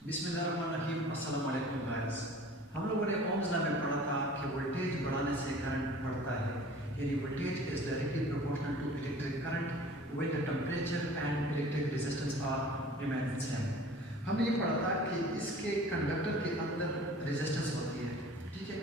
बिस्मिल्लाहिर्रहमानिर्रहीम। अस्सलाम वालेकुम गाइस। हम लोगों ने ओम्स लॉ में पढ़ा था कि वोल्टेज बढ़ाने से करंट बढ़ता है, यानी voltage is directly proportional to electric current when the temperature and electric resistance are remain same. हमने ये पढ़ा था कि इसके कंडक्टर के अंदर रेजिस्टेंस होती है, ठीक है।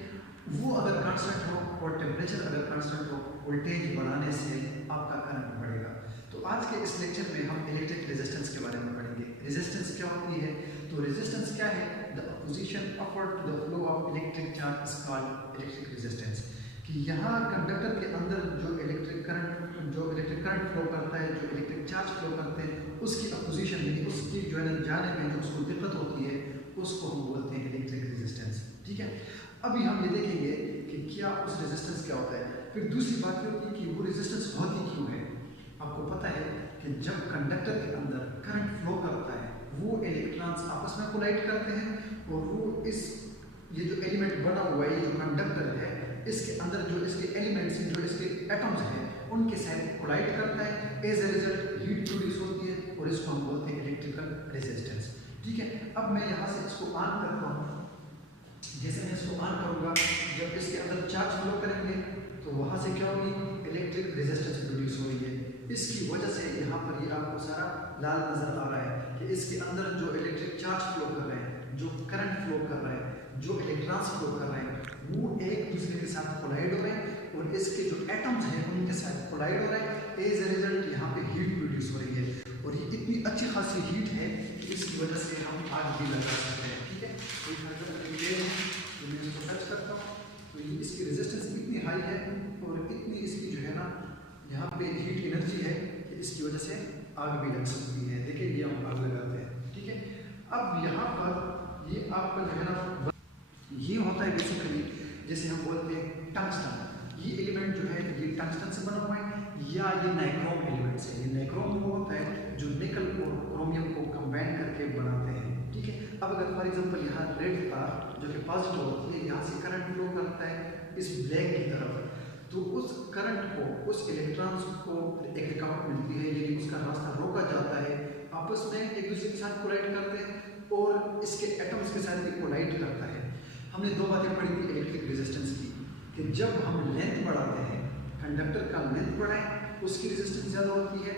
वो अगर कांस्टेंट हो और टेम्परेचर अगर कांस्टेंट हो, वोल्टेज बढ़ाने से आपका करंट बढ़ेगा। तो आज के इस लेक्चर में हम इलेक्ट्रिक रेजिस्टेंस के बारे में पढ़ेंगे। रेजिस्टेंस क्या होती है? तो रेजिस्टेंस क्या है? The opposition upward to the flow of electric charge is called electric resistance. कि यहाँ कंडक्टर के अंदर जो इलेक्ट्रिक करंट फ्लो करता है, जो इलेक्ट्रिक चार्ज फ्लो करते हैं, उसकी अपोजिशन यानी उसकी जो है जाने में जो उसको दिक्कत होती है, उसको हम बोलते हैं इलेक्ट्रिक रेजिस्टेंस, ठीक है। अभी हम ये देखेंगे कि क्या उस रेजिस्टेंस क्या होता है। फिर दूसरी बात ये होती है कि वो रेजिस्टेंस होती क्यों है। आपको पता है कि जब कंडक्टर के अंदर करंट फ्लो करता है, वो इलेक्ट्रॉन्स आपस में कोलाइड करते हैं और वो ये जो एलिमेंट बना हुआ है, ये जो कंडक्टर है, इसके अंदर जो इसके एलिमेंट्स हैं, जो इसके एटम्स हैं, उनके साथ कोलाइड करता है। As a result heat produce होती है और इसको हम बोलते हैं इलेक्ट्रिकल रेजिस्टेंस, ठीक है। अब मैं यहाँ से इसको ऑन करता हूँ। जैसे मैं इसको ऑन करूँगा, जब इसके अंदर चार्ज फ्लो करेंगे तो वहाँ से क्या होगी? इलेक्ट्रिक रेजिस्टेंस प्रोड्यूस हो रही है। इसकी वजह से यहाँ पर ये आपको सारा लाल नजर आ रहा है कि इसके अंदर जो इलेक्ट्रिक चार्ज फ्लो कर रहे हैं, जो करंट फ्लो कर रहे हैं, जो इलेक्ट्रॉन्स फ्लो कर रहे हैं, वो एक दूसरे के साथ कोलाइड हो रहे हैं और इसके जो एटम्स हैं उनके साथ कोलाइड हो रहे हैं। एज ए रिजल्ट यहाँ पे हीट प्रोड्यूस हो रही है और ये इतनी अच्छी खासी हीट है कि इसकी वजह से हम आग भी लगा सकते हैं, ठीक है। तो मैं इसको टच करता हूँ तो ये इसकी रेजिस्टेंस इतनी हाई है और इतनी इसकी जो है ना यहाँ पे हीट एनर्जी है कि इसकी वजह से आग भी लग सकती है। देखिए ये हम आग लगाते हैं, ठीक है। अब यहाँ पर ये आपका जो है ना ये होता है बेसिकली, जैसे हम बोलते हैं टंगस्टन। ये एलिमेंट जो है ये टंगस्टन से बना हुआ है या ये नाइक्रोम एलिमेंट से। ये नाइक्रोम वो होता है जो निकल और क्रोमियम को कंबाइन करके बनाते हैं, ठीक है। अब अगर फॉर एग्जांपल यहाँ रेड तार जो कि पॉजिटिव होती है, यहाँ से करंट फ्लो करता है इस ब्लैक की तरफ, तो उस करंट को, उस इलेक्ट्रॉन्स को एक रुकावट मिलती है, यानी उसका रास्ता रोका जाता है। आपस में एक दूसरे के साथ कोलाइड करते हैं और इसके एटम्स के साथ भी कोलाइड करता है। हमने दो बातें पढ़ी थी इलेक्ट्रिक रेजिस्टेंस की, कि जब हम लेंथ बढ़ाते हैं, कंडक्टर का लेंथ बढ़ाएं, उसकी रेजिस्टेंस ज़्यादा होती है,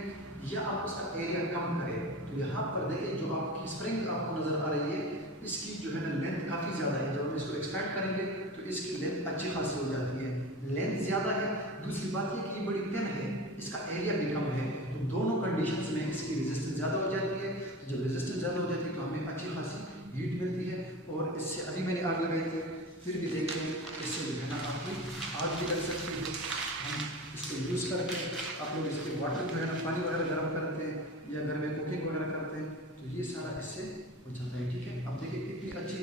या आप उसका एरिया कम करें। तो यहाँ पर देखिए जो आपकी स्प्रिंग आपको नज़र आ रही है, इसकी जो है ना लेंथ काफ़ी ज़्यादा है। जब हम इसको एक्सपेंड करेंगे तो इसकी लेंथ अच्छी खासी हो जाती है। लेंथ ज़्यादा है, दूसरी बात ये कि बड़ी थिन है, इसका एरिया भी कम है। तो दोनों कंडीशंस में इसकी रेजिस्टेंस ज़्यादा हो जाती है। जब रेजिस्टेंस ज़्यादा हो जाती है तो हमें अच्छी खासी हीट मिलती है। और इससे अभी मैंने आग लगाई है, फिर भी देखते हैं इससे जो है ना आपको आग भी लग सकती है। हम इसको यूज़ करके आप लोग इसके वाटर जो है ना पानी वगैरह गर्म करते हैं या घर में कुकिंग वगैरह करते हैं, तो ये सारा इससे हो जाता है, ठीक है। अब देखिए इतनी अच्छी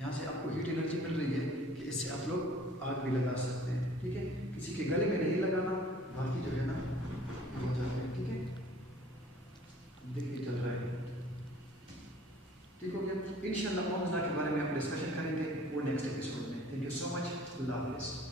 यहाँ से आपको हीट एनर्जी मिल रही है कि इससे आप लोग आग भी लगा सकते हैं, ठीक है। किसी के गले में नहीं लगाना, बाकी जो है ना हो जाता है, ठीक है। देखिए चल रहा है, ठीक हो गया। इंशाल्लाह ओम्स लॉ के बारे में हम डिस्कशन करेंगे वो नेक्स्ट एपिसोड में। Thank you so much. अल्लाह हाफ़िज़।